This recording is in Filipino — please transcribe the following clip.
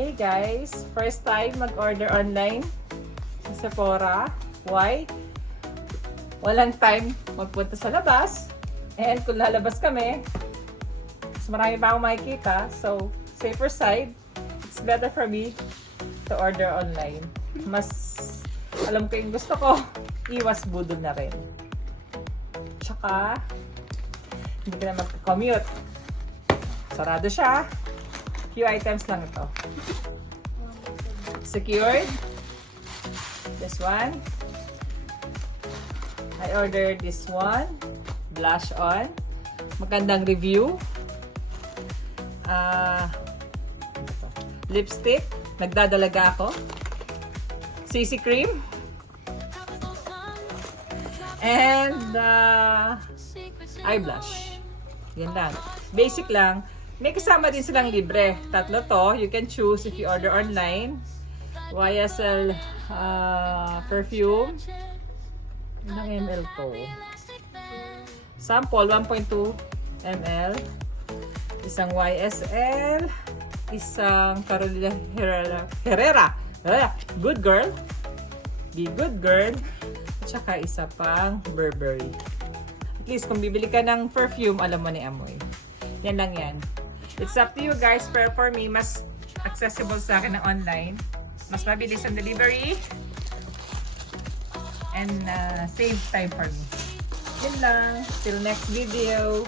Hey guys, first time mag-order online sa Sephora. Why? Walang time magpunta sa labas. And kung lalabas kami, mas marami pa akong makikita. So, safer side, it's better for me to order online. Mas alam ko yung gusto ko, iwas budol na rin. Tsaka, hindi ka na mag-commute. Sarado siya. Few items lang ito. Secured. This one. I ordered this one. Blush on. Magandang review. Lipstick. Nagdadalaga ako. CC cream. And eye blush. Yan lang. Basic lang. May kasama din silang libre. Tatlo to. You can choose if you order online. YSL perfume. Ilang ml to? Sample, 1.2 ml. Isang YSL. Isang Carolina Herrera. Good girl. Be good girl. At saka isa pang Burberry. At least kung bibili ka ng perfume, alam mo na amoy. Yan lang yan. It's up to you guys, pero for me, mas accessible sa akin na online. Mas mabilis ang delivery. And save time for me. Yun lang. Till next video.